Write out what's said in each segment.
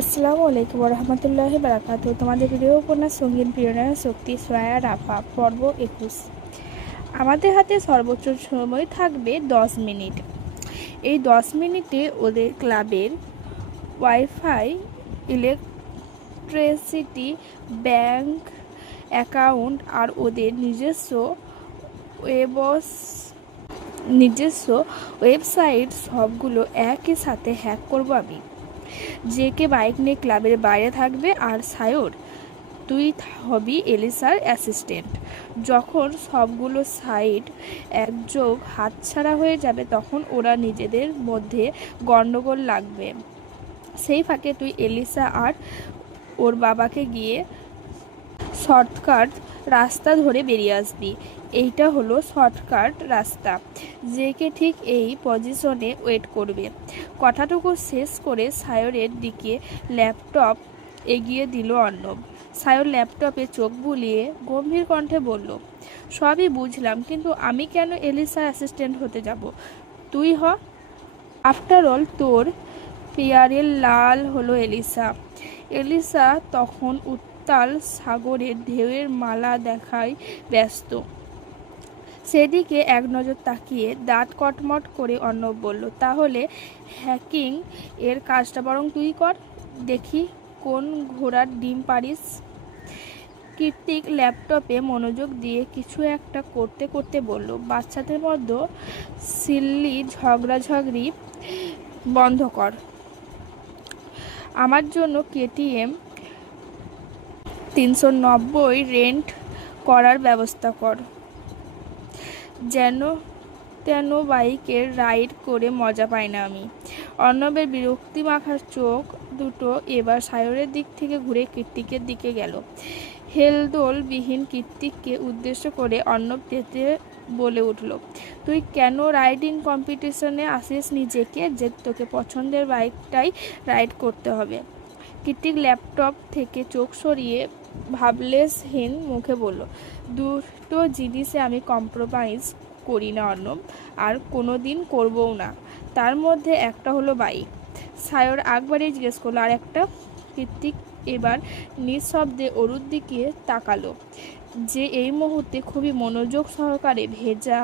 আসসালামু আলাইকুম রহমতুল্লাহি বারাকাতু। তোমাদের প্রিয় উপন্যাস সঙ্গীত প্রেরণা শক্তি সোয়া রাফা পর্ব 21। আমাদের হাতে সর্বোচ্চ সময় থাকবে 10 মিনিট। এই 10 মিনিটে ওদের ক্লাবের ওয়াইফাই, ইলেকট্রিসিটি, ব্যাংক অ্যাকাউন্ট আর ওদের নিজস্ব ওয়েবসাইট সবগুলো একই সাথে হ্যাক করব আমি। যে কে বাইক নিয়ে ক্লাবের বাইরে থাকবে, আর সায়র, তুই হবি এলিসার অ্যাসিস্ট্যান্ট। যখন সবগুলো সাইট একযোগ হাতছাড়া হয়ে যাবে তখন ওরা নিজেদের মধ্যে গন্ডগোল লাগবে। সেই ফাঁকে তুই এলিসা আর ওর বাবাকে গিয়ে শর্টকাট রাস্তা ধরে বেরিয়ে আসবি। এইটা হলো শর্টকাট রাস্তা। জেকে ঠিক এই পজিশনে ওয়েট করবে। কথাটুকু শেষ করে সায়রের দিকে ল্যাপটপ এগিয়ে দিল অর্ণব। সায়র ল্যাপটপে চোখ বুলিয়ে গম্ভীর কণ্ঠে বলল, সবই বুঝলাম, কিন্তু আমি কেন এলিসার অ্যাসিস্ট্যান্ট হতে যাব? তুই হ। আফটার অল তোর পেয়ারের লাল হলো এলিসা। এলিসা তখন উত্তাল সাগরের ঢেউয়ের মালা দেখায় ব্যস্ত। সেদিকে এক নজর তাকিয়ে দাঁত কটমট করে অর্ণব বলল, তাহলে হ্যাকিং এর কাজটা বরং তুই কর, দেখি কোন ঘোড়ার ডিম পারিস। কীর্তিক ল্যাপটপে মনোযোগ দিয়ে কিছু একটা করতে করতে বলল, বাচ্চাদের মধ্যে সিল্লি ঝগড়াঝগড়ি বন্ধ কর। আমার জন্য কেটিএম 390 রেন্ট করার ব্যবস্থা কর। যেন তেন বাইকের রাইড করে মজা পাই না আমি। অর্ণবের বিরক্তি মাখার চোখ দুটো এবার সায়রের দিক থেকে ঘুরে কীর্তিকের দিকে গেল। হেলদোলবিহীন কীর্তিককে উদ্দেশ্য করে অর্ণব তেতে বলে উঠল, তুই কেন রাইডিং কম্পিটিশনে আসিস নিজেকে যে তোকে পছন্দের বাইকটাই রাইড করতে হবে? কীর্তিক ল্যাপটপ থেকে চোখ সরিয়ে ভাবলেশহীন মুখে বলল, দুটো জিনিসে আমি কম্প্রোমাইজ করি না অর্ণব, আর কোনো দিন করবও না। তার মধ্যে একটা হলো বাইক। সায়র একবারেই জিজ্ঞেস করলো, আর একটা? কীর্তিক এবার নিঃশব্দে অরুর দিকে তাকালো, যে এই মুহূর্তে খুবই মনোযোগ সহকারে ভেজা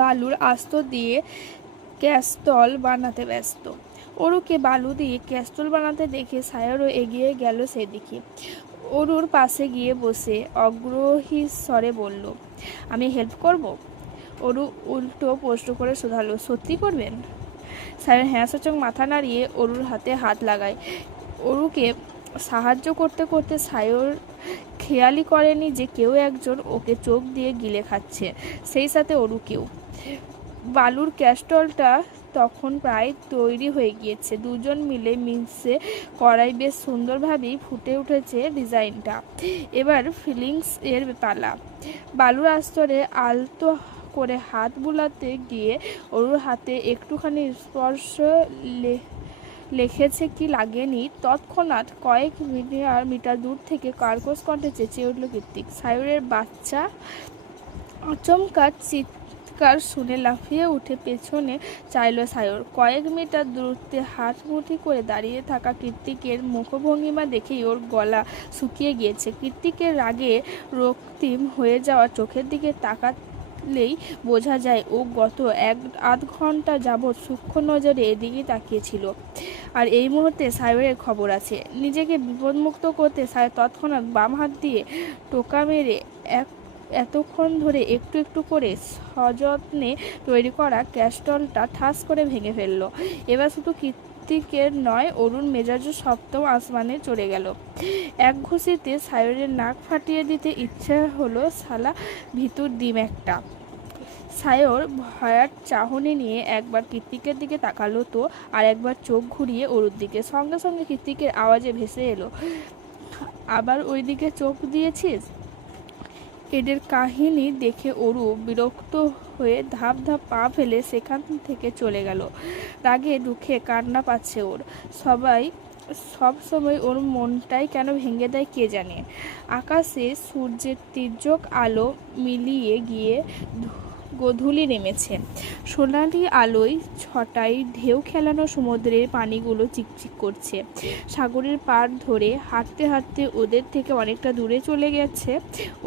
বালুর আস্ত দিয়ে ক্যাস্টল বানাতে ব্যস্ত। অরুকে বালু দিয়ে ক্যাস্টল বানাতে দেখে সায়রও এগিয়ে গেল সেদিকে। অরুর পাশে গিয়ে বসে অগ্রহী স্বরে বলল, আমি হেল্প করব? অরু উল্টো প্রশ্ন করে শোধালো, সত্যি করবেন? সায়র হ্যাঁ সূচক মাথা নাড়িয়ে অরুর হাতে হাত লাগায়। অরুকে সাহায্য করতে করতে সায়র খেয়ালই করেনি যে কেউ একজন ওকে চোখ দিয়ে গিলে খাচ্ছে, সেই সাথে অরুকেও। বালুর ক্যাস্টলটা তখন প্রায় তৈরি হয়ে গিয়েছে। দুজন মিলে মিশে করাই বেশ সুন্দরভাবেই ফুটে উঠেছে ডিজাইনটা। এবার ফিলিংস এর পালা। বালুর আস্তরে আলতো করে হাত বুলাতে গিয়ে ওর হাতে একটুখানি স্পর্শ লেখেছে কি লাগেনি, তৎক্ষণাৎ কয়েক মিটার দূর থেকে কার্কশ কণ্ঠে চেঁচিয়ে উঠল কীর্তিক। সায়রের বাচ্চা আচমকা চিৎকার শুনে লাফিয়ে উঠে পেছনে চাইল সায়র। কয়েক মিটার দূরত্বে হাত মুঠি করে দাঁড়িয়ে থাকা কীর্তিকের মুখভঙ্গিমা দেখেই ওর গলা শুকিয়ে গিয়েছে। কীর্তিকের রাগে রক্তিম হয়ে যাওয়া চোখের দিকে তাকালেই বোঝা যায় ও গত আধ ঘন্টা যাবৎ সূক্ষ্ম নজরে এদিকেই তাকিয়েছিল। আর এই মুহূর্তে সায়রের খবর আছে। নিজেকে বিপদমুক্ত করতে সায়র তৎক্ষণাৎ বাম হাত দিয়ে টোকা মেরে এতক্ষণ ধরে একটু একটু করে সযত্নে তৈরি করা ক্যাস্টলটা ঠাস করে ভেঙে ফেলল। এবার শুধু কীর্তিকের নয়, অরুণ মেজাজও সপ্তম আসমানে চড়ে গেল। এক ঘুষিতে সায়রের নাক ফাটিয়ে দিতে ইচ্ছে হলো শালা ভিতর ডিম একটা। সায়র ভয়ার চাহনি নিয়ে একবার কীর্তিকের দিকে তাকালো তো আর একবার চোখ ঘুরিয়ে অরুর দিকে। সঙ্গে সঙ্গে কীর্তিকের আওয়াজে ভেসে এলো, আবার ওই দিকে চোখ দিয়েছিস? এদের কাহিনী দেখে অরু বিরক্ত হয়ে ধাপ ধাপ পা ফেলে সেখান থেকে চলে গেল। রাগে দুঃখে কান্না পাচ্ছে ওর। সব সময় ওর মনটাই কেন ভেঙে দেয় কে জানে। আকাশে সূর্যের তির্যক আলো মিলিয়ে গিয়ে গোধূলি নেমেছে। সোনালি আলোয় ছটায় ঢেউ খেলানো সমুদ্রের পানিগুলো চিকচিক করছে। সাগরের পাড় ধরে হাঁটতে হাঁটতে ওদের থেকে অনেকটা দূরে চলে গেছে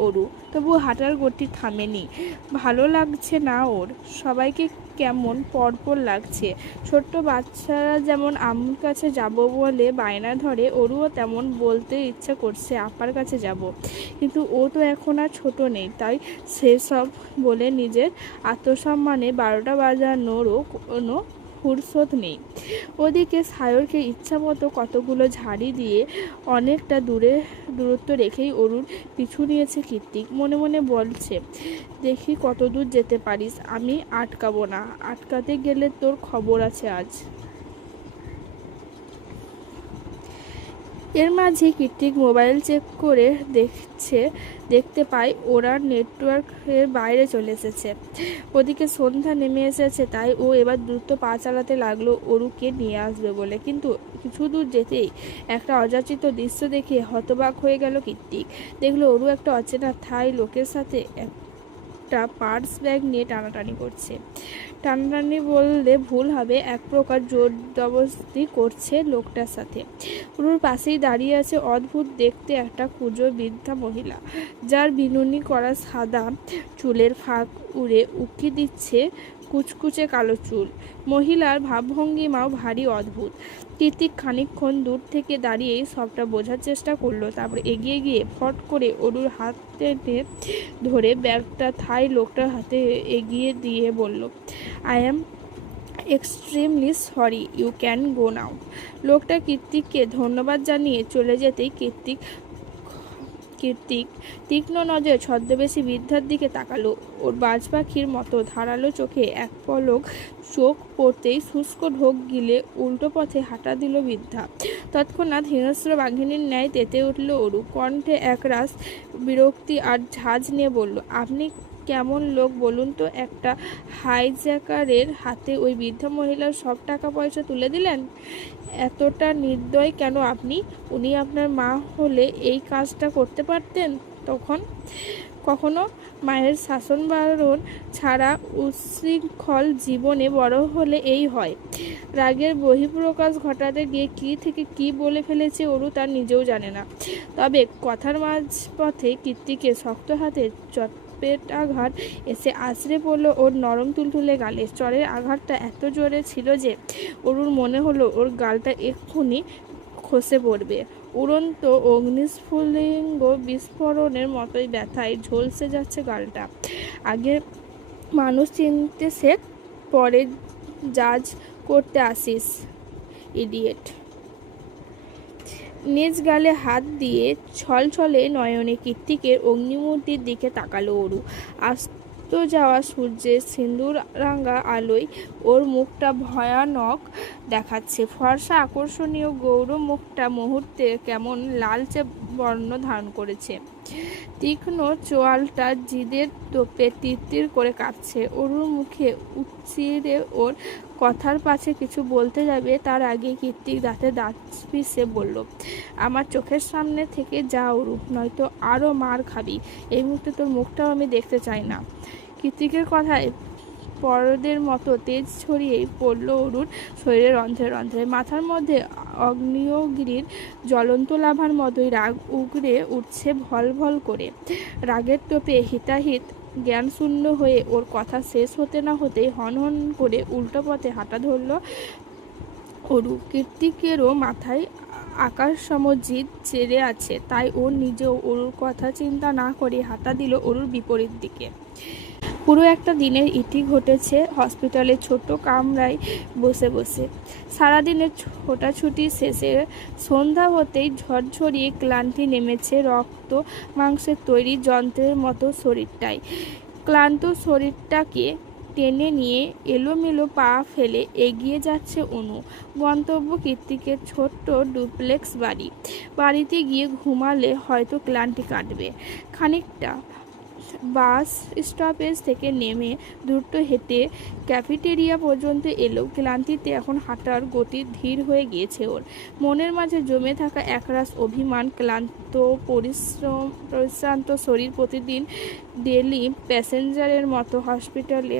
অরু। তবু হাঁটার গতি থামেনি। ভালো লাগছে না ওর। সবাইকে কেমন পরপর লাগছে। ছোট্ট বাচ্চারা যেমন আম্মুর কাছে যাব বলে বায়না ধরে, অরুও তেমন বলতে ইচ্ছা করছে আপার কাছে যাব। কিন্তু ও তো এখন আর ছোট নেই, তাই সেসব বলে নিজের আত্মসম্মানে 12টা বাজানোরও কোনো ফুরসত নেই। ওদিকে সায়রকে ইচ্ছা মতো কতগুলো ঝাড়ি দিয়ে অনেকটা দূরত্ব রেখেই অরুর পিছু নিয়েছে কীর্তিক। মনে মনে বলছে, দেখি কত দূর যেতে পারিস, আমি আটকাবো না। আটকাতে গেলে তোর খবর আছে আজ। এর মাঝে কীর্তিক মোবাইল চেক করে দেখতে পায় ওরা নেটওয়ার্কের বাইরে চলে এসেছে। ওদিকে সন্ধ্যা নেমে এসেছে, তাই ও এবার দ্রুত পা চালাতে লাগলো অরুকে নিয়ে আসবে বলে। কিন্তু কিছু দূর যেতেই একটা অযাচিত দৃশ্য দেখে হতবাক হয়ে গেল কীর্তিক। দেখলো অরু একটা অচেনা থাই লোকের সাথে একটা পার্স ব্যাগ নিয়ে টানাটানি করছে। টানাটানি বললে ভুল হবে, এক প্রকার জোর জবরদস্তি করছে লোকটার সাথে। পুরোর পাশেই দাঁড়িয়ে আছে অদ্ভুত দেখতে একটা কুঁজো বৃদ্ধা মহিলা, যার বিনুনি করা সাদা চুলের ফাঁক উড়ে উকি দিচ্ছে কুচকুচে কালো চুল। মহিলার ভাবভঙ্গিমাও ভারী অদ্ভুত। কীর্তিক খানিকক্ষণ দূর থেকে দাঁড়িয়েই সবটা বোঝার চেষ্টা করলো। তারপর এগিয়ে গিয়ে ফট করে অরুর হাত টেনে ধরে ব্যাগটা থাই লোকটার হাতে এগিয়ে দিয়ে বলল, I am extremely sorry, you can go now. লোকটা কীর্তিককে ধন্যবাদ জানিয়ে চলে যেতেই কীর্তিক তীক্ষ্ণ নজরে ছদ্মবেশী বৃদ্ধার দিকে তাকালো। ওর বাজ পাখির মতো ধারালো চোখে এক পলক চোখ পড়তেই শুষ্ক ঢোক গিলে উল্টো পথে হাঁটা দিল বৃদ্ধা। তৎক্ষণাৎ হিংস্র বাঘিনীর ন্যায় তেতে উঠল অরু। কণ্ঠে একরাশ বিরক্তি আর ঝাঁজ নিয়ে বলল, আপনি কেমন লোক বলুন তো? একটা হাইজ্যাকারের হাতে ওই বৃদ্ধা মহিলার সব টাকা পয়সা তুলে দিলেন। এতটা নির্দয় কেন আপনি? উনি আপনার মা হলে এই কাজটা করতে পারতেন তখন? কখনো মায়ের শাসন বারণ ছাড়া উচ্ছৃঙ্খল জীবনে বড় হলে এই হয়। রাগের বহিঃপ্রকাশ ঘটাতে গিয়ে কী থেকে কী বলে ফেলেছে অরু তার নিজেও জানে না। তবে কথার মাঝপথে কীর্তিকে শক্ত হাতে চটপেটাঘাত এসে আছড়ে পড়ল ওর নরম তুলতুলে গালে। চরের আঘাতটা এত জোরে ছিল যে অরুর মনে হলো ওর গালটা এক্ষুনি খসে পড়বে। উড়ন্ত অগ্নিস্ফুলিঙ্গ বিস্ফোরণের মতোই ব্যথায় ঝলসে যাচ্ছে গালটা। আগে মানুষ চিনতে শেখ, পরে জাজ করতে আসিস, ইডিয়েট। নিজ গালে হাত দিয়ে ছলছলে নয়নে কীর্তিকের অগ্নিমূর্তির দিকে তাকালো অরু। আস্ত যাওয়া সূর্যের সিঁদুর রাঙা আলোয় ওর মুখটা ভয়ানক দেখাচ্ছে। ফর্সা আকর্ষণীয় গৌর মুখটা মুহূর্তে কেমন লালচে বর্ণ ধারণ করেছে। তীক্ষ্ণ চোয়ালটা জিদের তোপে তিরতির করে কাঁপছে। অরুর মুখে উচ্চিরে ওর কথার পাছে কিছু বলতে যাবে, তার আগে কীর্তিক দাঁতে দাঁত পিষে বলল, আমার চোখের সামনে থেকে যা অরু, নয়তো আরও মার খাবি। এই মুহূর্তে তোর মুখটাও আমি দেখতে চাই না। কীর্তিকের কথায় পরদের মতো তেজ ছড়িয়েই পড়ল অরুর শরীরের রন্ধ্রে রন্ধ্রে। মাথার মধ্যে আগ্নেয়গিরির জ্বলন্ত লাভার মতোই রাগ উগড়ে উঠছে ভল ভল করে। রাগের তোপে হিতাহিত জ্ঞানশূন্য হয়ে ওর কথা শেষ হতে না হতেই হন হন করে উল্টো পথে হাঁটা ধরল অরু। কীর্তিকেরও মাথায় আকাশ সম জিদ চেড়ে আছে, তাই ও নিজেও অরুর কথা চিন্তা না করে হাঁটা দিল অরুর বিপরীত দিকে। পুরো একটা দিনের ইতি ঘটেছে হসপিটালের ছোট কামরায় বসে বসে। সারাদিনের ছোটাছুটি শেষে সন্ধ্যা হতেই ঝরঝরিয়ে ক্লান্তি নেমেছে রক্ত মাংসের তৈরি যন্ত্রের মতো শরীরটায়। ক্লান্ত শরীরটাকে টেনে নিয়ে এলোমেলো পা ফেলে এগিয়ে যাচ্ছে অনু। গন্তব্য কীর্তিকের ছোট্ট ডুপ্লেক্স বাড়ি। বাড়িতে গিয়ে ঘুমালে হয়তো ক্লান্তি কাটবে খানিকটা। বাস স্টপেজ থেকে নেমে দ্রুত হেঁটে ক্যাফেটেরিয়া পর্যন্ত এলো। ক্লান্তিতে এখন হাঁটার গতি ধীর হয়ে গিয়েছে ওর। মনের মাঝে জমে থাকা একরাশ অভিমান, ক্লান্ত পরিশ্রান্ত শরীর প্রতিদিন ডেলি প্যাসেঞ্জারের মতো হসপিটালে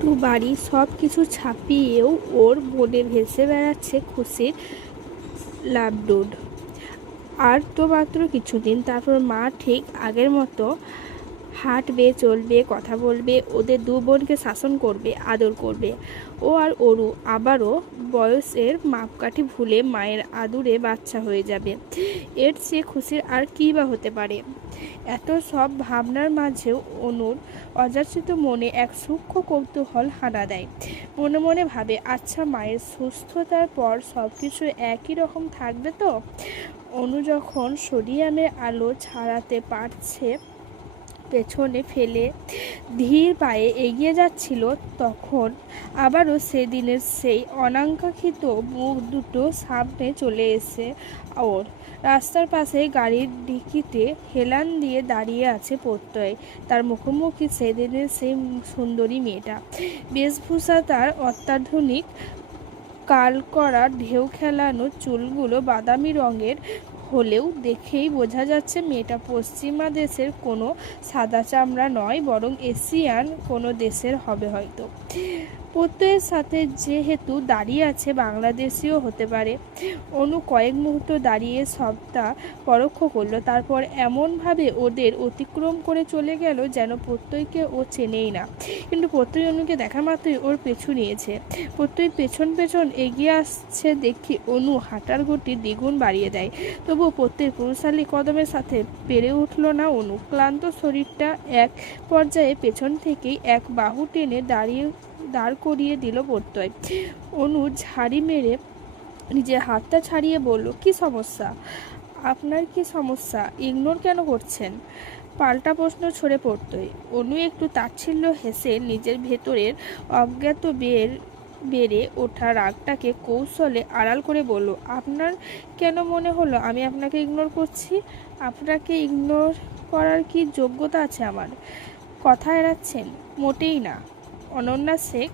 টু বাড়ি সব কিছু ছাপিয়েও ওর মনে ভেসে বেড়াচ্ছে খুশির লাভডুড। আর তো মাত্র কিছুদিন, তারপর মা ঠিক আগের মতো হাঁটবে, চলবে, কথা বলবে, ওদের দু বোনকে শাসন করবে, আদর করবে। ও আর অরু আবারও বয়সের মাপকাঠি ভুলে মায়ের আদুরে বাচ্চা হয়ে যাবে। এর চেয়ে খুশির আর কী বা হতে পারে? এত সব ভাবনার মাঝেও অনুর অযাচিত মনে এক সূক্ষ্ম কৌতূহল হানা দেয়। মনে মনে ভাবে, আচ্ছা মায়ের সুস্থতার পর সব কিছু একই রকম থাকবে তো? অনু যখন সোডিয়ামের আলো ছাড়াতে পারছে পেছনে ফেলে ধীর পায়ে এগিয়ে যাচ্ছিল, তখন আবারও সেদিনের সেই অনাকাঙ্ক্ষিত মুখ দুটো সামনে চলে এসে ওর। রাস্তার পাশে গাড়ির ডিকিতে হেলান দিয়ে দাঁড়িয়ে আছে প্রত্যয়। তার মুখোমুখি সেদিনের সেই সুন্দরী মেয়েটা। বেশভূষা তার অত্যাধুনিক, কাল করা ঢেউ খেলানো চুলগুলো বাদামি রঙের হলেও দেখেই বোঝা যাচ্ছে মেয়েটা পশ্চিমা দেশের কোনো সাদা চামড়া নয়, বরং এশিয়ান কোনো দেশের হবে হয়তো। প্রত্যয়ের সাথে যেহেতু দাঁড়িয়ে আছে, বাংলাদেশিও হতে পারে। অনু কয়েক মুহূর্ত দাঁড়িয়ে সবটা পরোক্ষ করলো, তারপর এমনভাবে ওদের অতিক্রম করে চলে গেল যেন প্রত্যয়কে ও চেনেই না। কিন্তু প্রত্যয় অনুকে দেখা মাত্রই ওর পিছু নিয়েছে। প্রত্যয় পেছন পেছন এগিয়ে আসছে দেখি অনু হাঁটার গতি দ্বিগুণ বাড়িয়ে দেয়। তবুও প্রত্যেক পুরুষালী কদমের সাথে পেরে উঠল না অনু। ক্লান্ত শরীরটা এক পর্যায়ে পেছন থেকেই এক বাহু টেনে দাঁড় করিয়ে দিল প্রত্যয়। অনু ঝাড়ি মেরে নিজের হাতটা ছাড়িয়ে বলল, কি সমস্যা? আপনার কি সমস্যা? ইগনোর কেন করছেন? পাল্টা প্রশ্ন ছড়ে প্রত্যয়। অনু একটু তাচ্ছিল্য হেসে নিজের ভেতরের অজ্ঞাত বেড়ে ওঠা রাগটাকে কৌশলে আড়াল করে বলল, আপনার কেন মনে হলো আমি আপনাকে ইগনোর করছি? আপনাকে ইগনোর করার কি যোগ্যতা আছে আমার? কথা এড়াচ্ছেন? মোটেই না। অনন্যা শেখ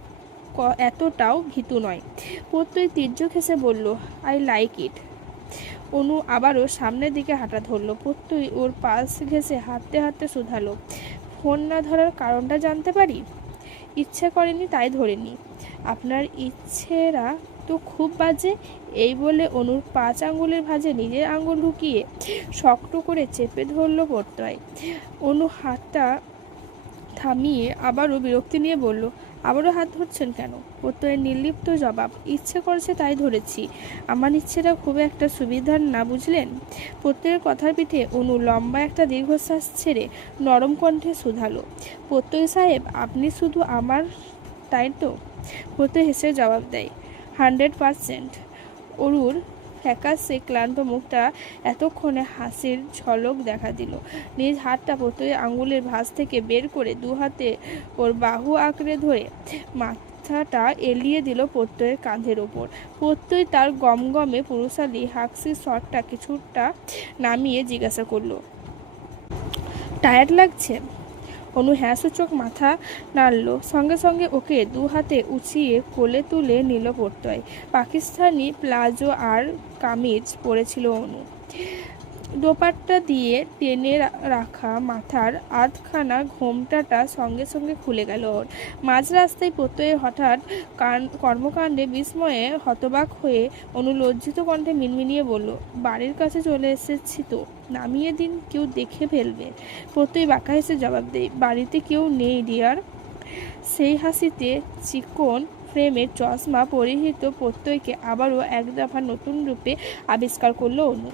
এতটাও ভীতু নয়। প্রত্যয় তীর্যক হেসে বলল, আই লাইক ইট। অনু আবারও সামনের দিকে হাঁটা ধরল। প্রত্যয় ওর পাশ ঘেঁষে হাঁটতে হাঁটতে শুধালো, ফোন না ধরার কারণটা জানতে পারি? ইচ্ছে করেনি তাই ধরেনি। আপনার ইচ্ছেরা তো খুব বাজে। এই বলে অনুর 5 আঙ্গুলের ভাঁজে নিজের আঙ্গুল ঢুকিয়ে শক্ত করে চেপে ধরল প্রত্যয়। অনু হাতটা থামিয়ে আবারও বিরক্তি নিয়ে বলল, আবারও হাত ধরছেন কেন? প্রত্যয়ের নির্লিপ্ত জবাব, ইচ্ছে করছে তাই ধরেছি। আমার ইচ্ছেটা খুব একটা সুবিধার না, বুঝলেন? প্রত্যয়ের কথার পিঠে অনু লম্বা একটা দীর্ঘশ্বাস ছেড়ে নরম কণ্ঠে শুধালো, প্রত্যয় সাহেব আপনি শুধু আমার, তাই তো? প্রত্যয় হেসে জবাব দেয়, 100%। অরুর ফ্যাকাশে ক্লান্ত মুখটা এতক্ষণে হাসির ঝলক দেখা দিল। নিজ হাতটা প্রত্যয়ের আঙ্গুলের ভাঁজ থেকে বের করে দু হাতে ওর বাহু আঁকড়ে ধরে মাথাটা এলিয়ে দিল প্রত্যয়ের কাঁধের ওপর। প্রত্যয় তার গমগমে পুরুষালী হাসির স্বরটা কিছুটা নামিয়ে জিজ্ঞাসা করলো, টায়ার্ড লাগছে? অনু হ্যাঁ সূচক মাথা নাড়ল। সঙ্গে সঙ্গে ওকে দু হাতে উঁচিয়ে কোলে তুলে নিল প্রত্যয়। পাকিস্তানি প্লাজো আর কামিজ পরেছিল অনু। দোপাট্টা দিয়ে টেনে রাখা মাথার আধখানা ঘোমটাটা সঙ্গে সঙ্গে খুলে গেল ওর। মাঝ রাস্তায় প্রত্যয়ের হঠাৎ কর্মকাণ্ডে বিস্ময়ে হতবাক হয়ে অনু লজ্জিত কণ্ঠে মিনমিনিয়ে বলল, বাড়ির কাছে চলে এসেছি তো, নামিয়ে দিন, কেউ দেখে ফেলবে। প্রত্যয় বাঁকা হেসে জবাব দেয়, বাড়িতে কেউ নেই ডিয়ার। সেই হাসিতে চিকন ফ্রেমের চশমা পরিহিত প্রত্যয়কে আবারও এক দফা নতুন রূপে আবিষ্কার করল অনু।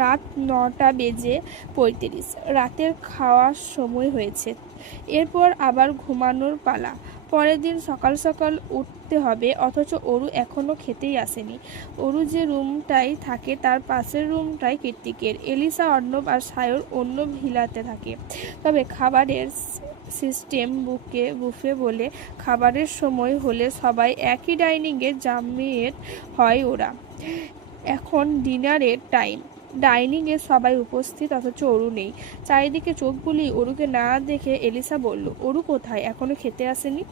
রাত 9:35। রাতের খাওয়ার সময় হয়েছে। এরপর আবার ঘুমানোর পালা। পরের দিন সকাল সকাল উঠতে হবে, অথচ অরু এখনও খেতেই আসেনি। অরু যে রুমটায় থাকে তার পাশের রুমটাই কৃত্তিকের। এলিসা, অর্ণব আর সায়র অন্য ভিলাতে থাকে। তবে খাবারের সিস্টেম বুফে বলে খাবারের সময় হলে সবাই একই ডাইনিংয়ে জমায়েত হয়। ওরা এখন ডিনারের টাইম। ডাইনিংয়ে সবাই উপস্থিত, অথচ অরু নেই। চারিদিকে চোখ বুলিয়ে অরুকে না দেখে এলিসা বলল, অরু কোথায়? এখনো খেতে আসেনি?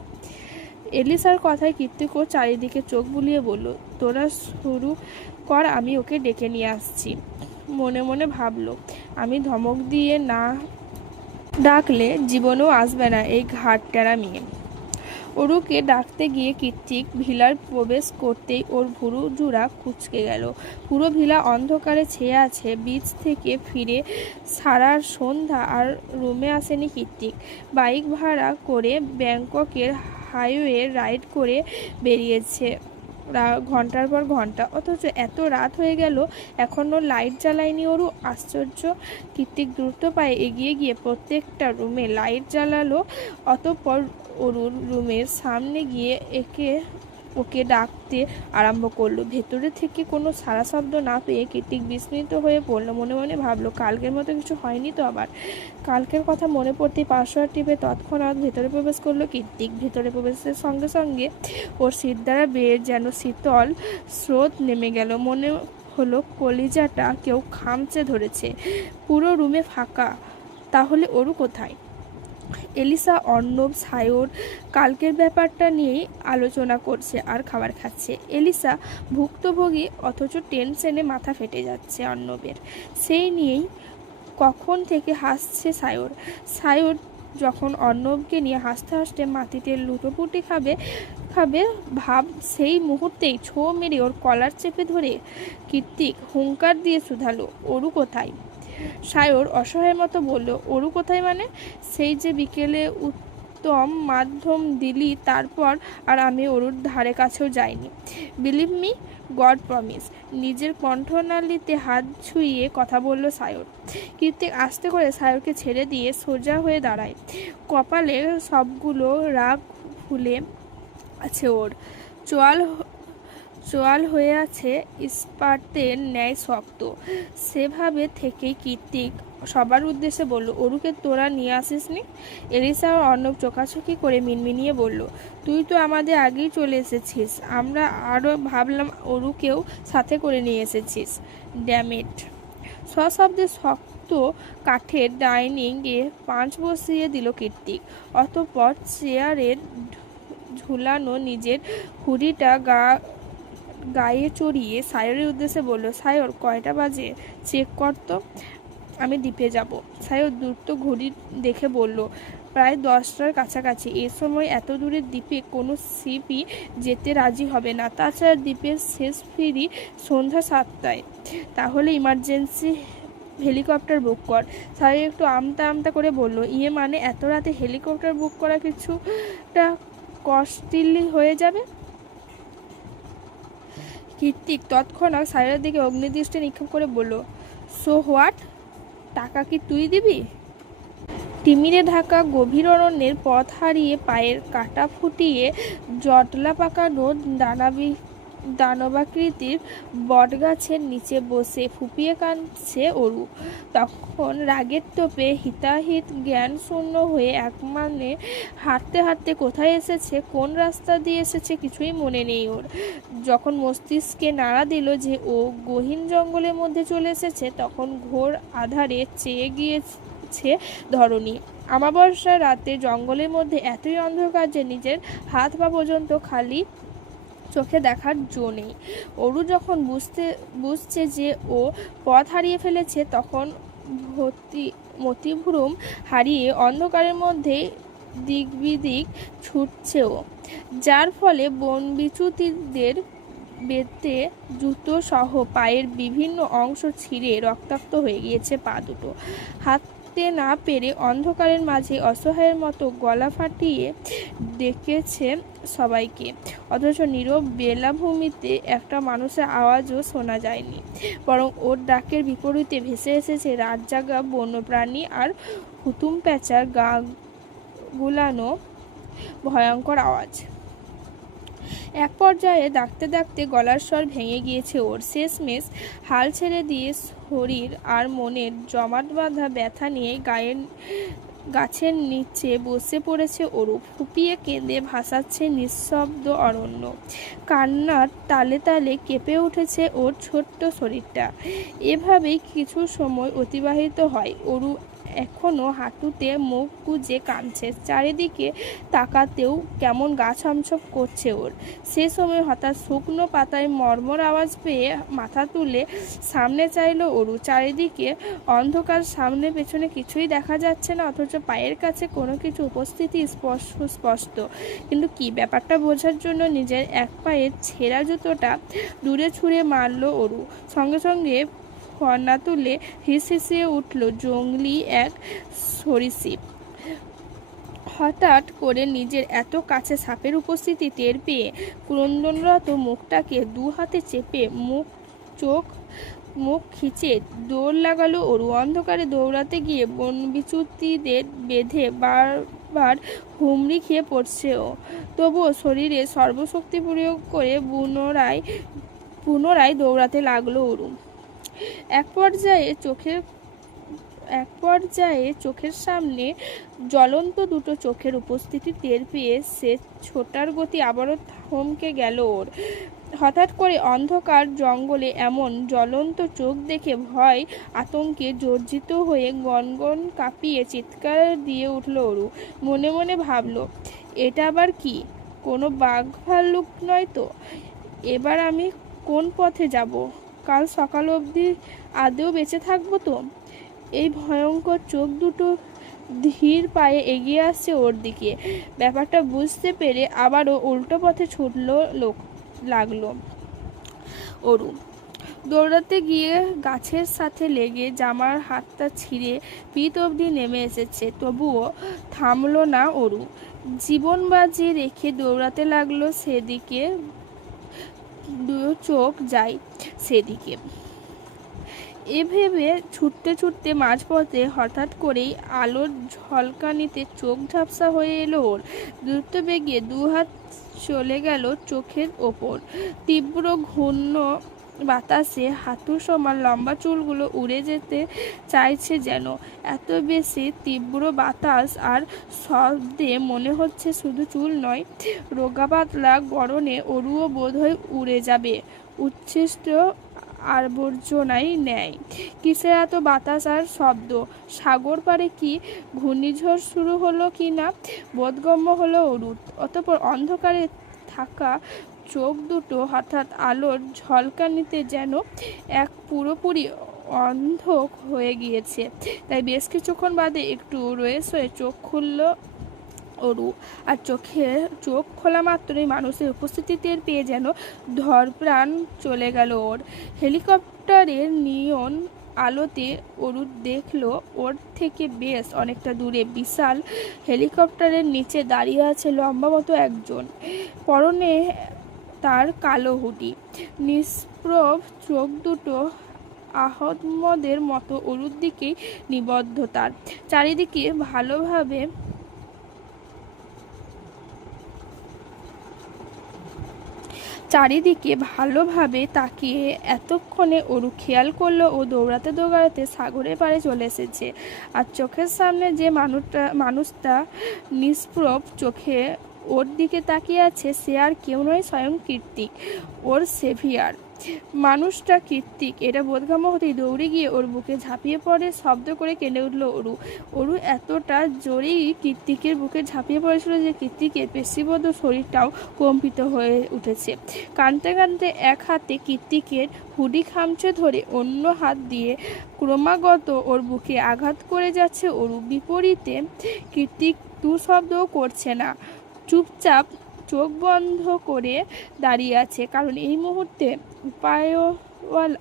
এলিসার কথায় কীর্তিকও চারিদিকে চোখ বুলিয়ে বলল, তোরা শুরু কর, আমি ওকে ডেকে নিয়ে আসছি। মনে মনে ভাবলো, আমি ধমক দিয়ে না ডাকলে জীবনেও আসবে না এই ঘাট টেরা মেয়ে। অরুকে ডাকতে গিয়ে কীর্তিক ভিলার প্রবেশ করতেই ওর ভুরু জোড়া কুঁচকে গেল। পুরো ভিলা অন্ধকারে ছেয়ে আছে। বীচ থেকে ফিরে সারা সন্ধ্যা আর রুমে আসেনি কীর্তিক। বাইক ভাড়া করে ব্যাংককের হাইওয়ে রাইড করে বেরিয়েছে ঘন্টার পর ঘন্টা, অথচ এত রাত হয়ে গেল এখনো লাইট জ্বালায়নি অরু। আশ্চর্য। কীর্তিক দ্রুত পায়ে এগিয়ে গিয়ে প্রত্যেকটা রুমে লাইট জ্বালালো। অতঃপর অরুর রুমের সামনে গিয়ে ওকে ডাকতে আরম্ভ করলো। ভেতরে থেকে কোনো সাড়া শব্দ না পেয়ে কীর্তিক বিস্মিত হয়ে পড়লো। মনে মনে ভাবলো, কালকের মতো কিছু হয়নি তো আবার? কালকের কথা মনে পড়তেই পাসওয়ার্ড টিপে তৎক্ষণাৎ ভেতরে প্রবেশ করলো কীর্তিক। ভেতরে প্রবেশের সঙ্গে সঙ্গে ওর শীত দ্বারা বেয়ে যেন শীতল স্রোত নেমে গেল। মনে হলো কলিজাটা কেউ খামচে ধরেছে। পুরো রুমে ফাঁকা। তাহলে অরু কোথায়? এলিসা, অর্ণব, সায়র কালকের ব্যাপারটা নিয়েই আলোচনা করছে আর খাবার খাচ্ছে। এলিসা ভুক্তভোগী, অথচ টেনশনে মাথা ফেটে যাচ্ছে অর্ণবের। সেই নিয়েই কখন থেকে হাসছে সায়র। সায়র যখন অর্ণবকে নিয়ে হাসতে হাসতে মাটিতে লুটোপুটি খাবে ভাব, সেই মুহূর্তেই ছো মেরে ওর কলার চেপে ধরে কীর্তিক হুঙ্কার দিয়ে শুধালো, অরু কোথায়? সায়র অসহায়ের মতো বলল, অরু কোথায় মানে? সেই যে বিকেলে উত্তম মাধ্যম দিলি, তারপর আর আমি অরুর ধারে কাছেও যাইনি। Believe me, god promise. নিজের কণ্ঠনালীতে হাত ছুঁয়ে কথা বলল সায়র। কীর্তিক আস্তে করে সায়রকে ছেড়ে দিয়ে সোজা হয়ে দাঁড়ায়। কপালে সবগুলো রাগ ফুলে আছে ওর। চোয়াল হয়ে আছে ইস্পাতের ন্যায় শক্ত। সেভাবে থেকেই কীর্তিক সবার উদ্দেশ্যে বলল, অরুকে তোরা নিয়ে আসিসনি? এলিসা ও অর্ণব চোখাচোখি করে মিনমিনিয়ে বলল, তুই তো আমাদের আগেই চলে এসেছিস। আমরা আরও ভাবলাম অরুকেও সাথে করে নিয়ে এসেছিস। ড্যামেট। সশব্দে শক্ত কাঠের ডাইনিংয়ে পাঁচ বসিয়ে দিল কীর্তিক। অতঃপর চেয়ারের ঝুলানো নিজের হুডিটা গায়ে চড়িয়ে সায়রের উদ্দেশ্যে বলল, সায়র, কয়টা বাজে চেক কর তো, আমি দ্বীপে যাব। সায়র দ্রুত ঘড়ি দেখে বলল, প্রায় 10টার কাছাকাছি। এই সময় এত দূরের দ্বীপে কোনো শিপই যেতে রাজি হবে না। তাছাড়া দ্বীপের শেষ ফেরি সন্ধ্যা 7টায়। তাহলে ইমার্জেন্সি হেলিকপ্টার বুক কর। সায়র একটু আমতা করে বলল, ইয়ে মানে এত রাতে হেলিকপ্টার বুক করা কিছুটা কস্টলি হয়ে যাবে। কীর্তিক তৎক্ষণাৎ সায়রের দিকে অগ্নিদৃষ্টি নিক্ষেপ করে বলল, সো হোয়াট? টাকা কি তুই দিবি? তিমিরে ঢাকা গভীর অরণ্যের পথ হারিয়ে পায়ের কাঁটা ফুটিয়ে জটলা পাকানো দানবাকৃতির বটগাছের নিচে বসে ফুপিয়ে কাঁদছে অরু। তখন রাগের তোপে হিতাহিত জ্ঞান শূন্য হয়ে একমানে হাঁটতে হাঁটতে কোথায় এসেছে, কোন রাস্তা দিয়ে এসেছে কিছুই মনে নেই ওর। যখন মস্তিষ্কে নাড়া দিল যে ও গহীন জঙ্গলের মধ্যে চলে এসেছে, তখন ঘোর আধারে চেয়ে গিয়েছে ধরণী। আমাবস্যার রাতে জঙ্গলের মধ্যে এতই অন্ধকার যে নিজের হাত পা পর্যন্ত খালি চোখে দেখার জো নেই। অরু যখন বুঝছে যে ও পথ হারিয়ে ফেলেছে, তখন মতিভ্রম হারিয়ে অন্ধকারের মধ্যে দিকবিদিক ছুটছে ও, যার ফলে বনবিচ্যুতিদের বেতে জুতো সহ পায়ের বিভিন্ন অংশ ছিঁড়ে রক্তাক্ত হয়ে গিয়েছে পা দুটো। হাঁটতে না পেরে অন্ধকারের মাঝে অসহায়ের মতো গলা ফাটিয়ে ডেকেছে সবাইকে, অথচ নীরব বেলাভূমিতে একটা মানুষের আওয়াজও শোনা যায়নি। বরং ওর ডাকের বিপরীতে ভেসে এসেছে রাত জাগা বন্যপ্রাণী আর হুতুম প্যাঁচার গা গুলানো ভয়ঙ্কর আওয়াজ। এক পর্যায়ে ডাকতে ডাকতে গলার স্বর ভেঙে গিয়েছে ওর। শেষমেশ হাল ছেড়ে দিয়ে শরীর আর মনের জমাট বাঁধা ব্যথা নিয়ে গায়ের গাছের নিচে বসে পড়েছে অরু। ফুপিয়ে কেঁদে ভাসাচ্ছে নিঃশব্দ অরণ্য। কান্নার তালে তালে কেঁপে উঠেছে ওর ছোট্ট শরীরটা। এভাবেই কিছু সময় অতিবাহিত হয়। অরু এখনো হাঁটুতে মুখ গুজে কাঁদছে। চারিদিকে তাকাতেও কেমন গা ছমছম করছে ওর। সে সময় হঠাৎ শুকনো পাতায় মর্মর আওয়াজ পেয়ে মাথা তুলে সামনে চাইলো অরু। চারিদিকে অন্ধকার, সামনে পেছনে কিছুই দেখা যাচ্ছে না, অথচ পায়ের কাছে কোনো কিছু উপস্থিতি স্পষ্ট। কিন্তু কি ব্যাপারটা বোঝার জন্য নিজের এক পায়ের ছেঁড়া জুতোটা দূরে ছুঁড়ে মারল অরু। সঙ্গে সঙ্গে ফর্না তুলে হিসিয়ে উঠল জঙ্গলি এক সরীসৃপ। হঠাৎ করে নিজের এত কাছে সাপের উপস্থিতি টের পেয়ে ক্রন্দনরত মুখটাকে দু হাতে চেপে মুখ খিচে দৌড় লাগালো অরু। অন্ধকারে দৌড়াতে গিয়ে বনবিচ্যুতিদের বেঁধে বারবার হুমড়ি খেয়ে পড়ছে ও। তবুও শরীরে সর্বশক্তি প্রয়োগ করে পুনরায় দৌড়াতে লাগলো অরু। এক পর্যায়ে চোখের সামনে জ্বলন্ত দুটো চোখের উপস্থিতি টের পেয়ে সে ছোটার গতি আবারও থমকে গেল ওর। হঠাৎ করে অন্ধকার জঙ্গলে এমন জ্বলন্ত চোখ দেখে ভয় আতঙ্কে জর্জিত হয়ে গনগন কাঁপিয়ে চিৎকার দিয়ে উঠল অরু। মনে মনে ভাবল, এটা আবার কি? কোনো বাঘ ভাল্লুক নয় তো? এবার আমি কোন পথে যাব? কাল সকাল অবধি আদেও বেঁচে থাকবো তো? এই ভয়ঙ্কর চোখ দুটো ধীর পায়ে এগিয়ে আসছে ওর দিকে। ব্যাপারটা বুঝতে পেরে আবারও উল্টো পথে লাগলো অরু। দৌড়াতে গিয়ে গাছের সাথে লেগে জামার হাতটা ছিঁড়ে পিঠ অবধি নেমে এসেছে, তবুও থামলো না অরু। জীবন বাজি রেখে দৌড়াতে লাগলো সেদিকে, দু চোখ যায় সেদিকে। এ ভেবে ছুটতে মাঝপথে হঠাৎ করেই আলোর ঝলকানিতে চোখ ঝাপসা হয়ে এলো ওর। দ্রুত বেগে দুহাত চলে গেল চোখের ওপর। তীব্র ঘূর্ণ বাতাসে হাঁটুর সমান লম্বা চুলগুলো উড়ে যেতে চাইছে যেন। এত বেশি তীব্র বাতাস আর শব্দে মনে হচ্ছে শুধু চুল নয়, রোগা পাতলা গড়নে অরুও বোধহয় উড়ে যাবে উচ্ছিষ্ট আবর্জনায় নেয়। কিসের এত বাতাস আর শব্দ? সাগর পারে কি ঘূর্ণিঝড় শুরু হলো কি না বোধগম্য হলো অরুর। অতঃপর অন্ধকারে থাকা চোখ দুটো হঠাৎ আলোর ঝলকানিতে যেন এক পুরোপুরি অন্ধ হয়ে গিয়েছে। তাই বেশ কিছুক্ষণ বাদে একটু রয়ে চোখ খুলল অরু। আর চোখ খোলা মাত্রই মানুষের উপস্থিতি টের পেয়ে যেন ধরপ্রাণ চলে গেল ওর। হেলিকপ্টারের নিয়ন আলোতে অরু দেখলো ওর থেকে বেশ অনেকটা দূরে বিশাল হেলিকপ্টারের নিচে দাঁড়িয়ে আছে লম্বা মতো একজন। পরনে তার কালো হুডি। নিষ্প্রভ চোখ দুটো আহমদের মতো অরুর দিকেই নিবদ্ধ তার। চারিদিকে ভালোভাবে তাকিয়ে এতক্ষণে অরু খেয়াল করলো ও দৌড়াতে সাগরের পাড়ে চলে এসেছে। আর চোখের সামনে যে মানুষটা নিষ্প্রভ চোখে ওর দিকে তাকিয়ে আছে সে আর কেউ নয়, স্বয়ং কৃত্তিক, ওর সেভিয়ার। মানুষটা কৃত্তিক এটা বোধগম্য হতেই দৌড়ে গিয়ে ওর বুকে ঝাঁপিয়ে পড়ে শব্দ করে কেঁদে উঠল অরু। অরু এতটা জোরেই কৃত্তিকের বুকে ঝাঁপিয়ে পড়েছিল যে কৃত্তিকের পেশিবদ্ধ শরীরটাও কম্পিত হয়ে উঠেছে। কাঁদতে কাঁদতে এক হাতে কৃত্তিকের হুডি খামচে ধরে অন্য হাত দিয়ে ক্রমাগত ওর বুকে আঘাত করে যাচ্ছে অরু। বিপরীতে কৃত্তিক দু শব্দও করছে না, চুপচাপ চোখ বন্ধ করে দাঁড়িয়ে আছে। কারণ এই মুহূর্তে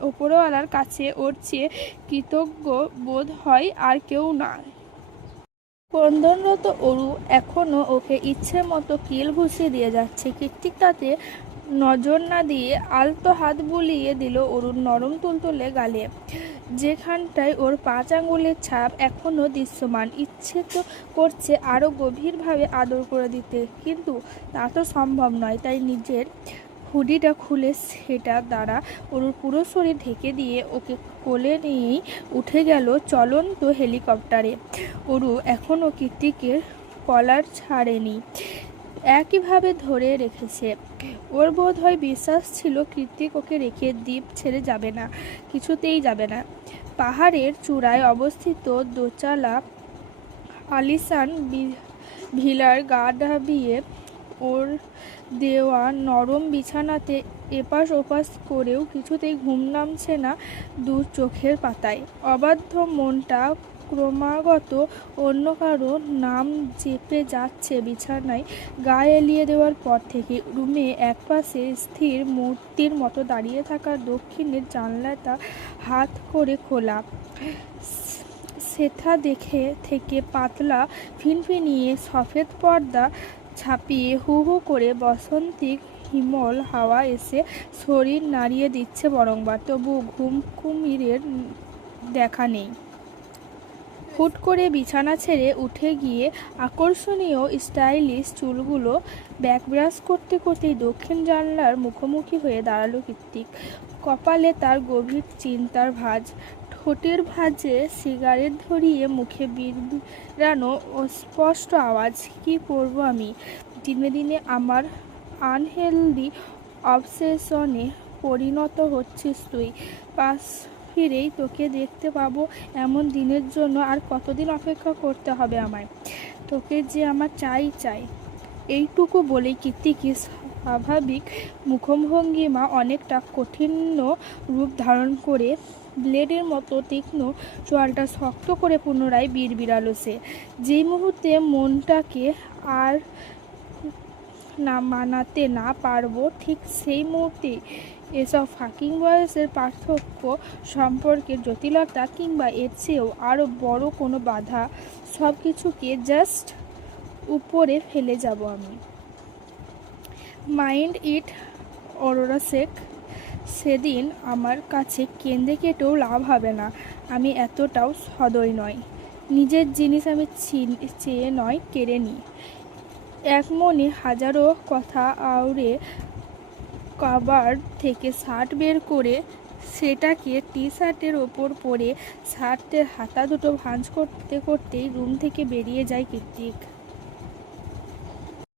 উপরওয়ালার কাছে ওর চেয়ে কৃতজ্ঞ বোধ হয় আর কেউ না। ক্রন্দনরত অরু এখনো ওকে ইচ্ছে মতো কিল ঘুষিয়ে দিয়ে যাচ্ছে। কৃত্তিক তাতে নজর না দিয়ে আলতো হাত বুলিয়ে দিল অরুর নরম তুলতুলে গালে, যেখানটায় ওর 5 আঙুলের ছাপ এখনো দৃশ্যমান। ইচ্ছে তো করছে আরো গভীরভাবে আদর করে দিতে, কিন্তু তা তো সম্ভব নয়। তাই নিজের হুডিটা খুলে সেটা দ্বারা ওর পুরো শরীর ঢেকে দিয়ে ওকে কোলে নিয়েই উঠে গেল চলন্ত হেলিকপ্টারে। অরু এখনও কীর্তিকের কলার ছাড়েনি, একইভাবে ধরে রেখেছে। ওর বোধ হয় বিশ্বাস ছিল কীর্তিক ওকে রেখে দ্বীপ ছেড়ে যাবে না, কিছুতেই যাবে না। পাহাড়ের চূড়ায় অবস্থিত দোচালা আলিশান ভিলার গা ডাবিয়ে ওর দেওয়া নরম বিছানাতে এপাশ ওপাশ করেও কিছুতেই ঘুম নামছে না দু চোখের পাতায়। অবাধ্য মনটা ক্রমাগত অন্য কারো নাম চেপে যাচ্ছে বিছানায় গা এলিয়ে দেওয়ার পর থেকে। রুমে একপাশে স্থির মূর্তির মতো দাঁড়িয়ে থাকা দক্ষিণের জানলাটা হাত করে খোলা, সেথা দেখে থেকে পাতলা ফিনফিনিয়ে সফেদ পর্দা ছাপিয়ে হু হু করে বসন্তিক হিমল হাওয়া এসে শরীর নাড়িয়ে দিচ্ছে বরংবার, তবু ঘুম কুমিরের দেখা নেই। হুট করে বিছানা ছেড়ে উঠে গিয়ে আকর্ষণীয় স্টাইলিশ চুলগুলো ব্যাকব্রাশ করতে করতেই দক্ষিণ জানলার মুখোমুখি হয়ে দাঁড়ালো কীর্তিক। কপালে তার গভীর চিন্তার ভাঁজ, ঠোঁটের ভাঁজে সিগারেট ধরিয়ে মুখে বিড়বিড়ানো অস্পষ্ট আওয়াজ। কি করবো আমি? দিনে দিনে আমার আনহেলদি অবসেশনে পরিণত হচ্ছিস তুই। পাশ ফিরেই তোকে দেখতে পাবো এমন দিনের জন্য আর কতদিন অপেক্ষা করতে হবে আমায়? তোকে যে আমার চাই চাই। এইটুকু বলেই কীর্তিকের স্বাভাবিক মুখভঙ্গিমা অনেকটা কঠিন্য রূপ ধারণ করে ব্লেডের মতো তীক্ষ্ণ চোয়ালটা শক্ত করে পুনরায় বিড়বিড়ালো সে। যেই মুহূর্তে মনটাকে আর না মানাতে না পারবো, ঠিক সেই মুহূর্তে এসব ফাঁকিং বয়সের পার্থক্য, সম্পর্কের জটিলতা কিংবা এর চেয়েও আরও বড় কোনো বাধা, সব কিছুকে জাস্ট উপরে ফেলে যাব আমি। মাইন্ড ইট অরোরা শেখ, সেদিন আমার কাছে কেঁদে কেটেও লাভ হবে না। আমি এতটাও সদয় নয়। নিজের জিনিস আমি চেয়ে নয় কেড়ে নিই। এক মনে হাজারো কথা আউড়ে কাবার্ড থেকে শার্ট বের করে সেটাকে টি শার্টের ওপর পরে শার্টের হাতা দুটো ভাঁজ করতে করতেই রুম থেকে বেরিয়ে যায় কীর্তিক।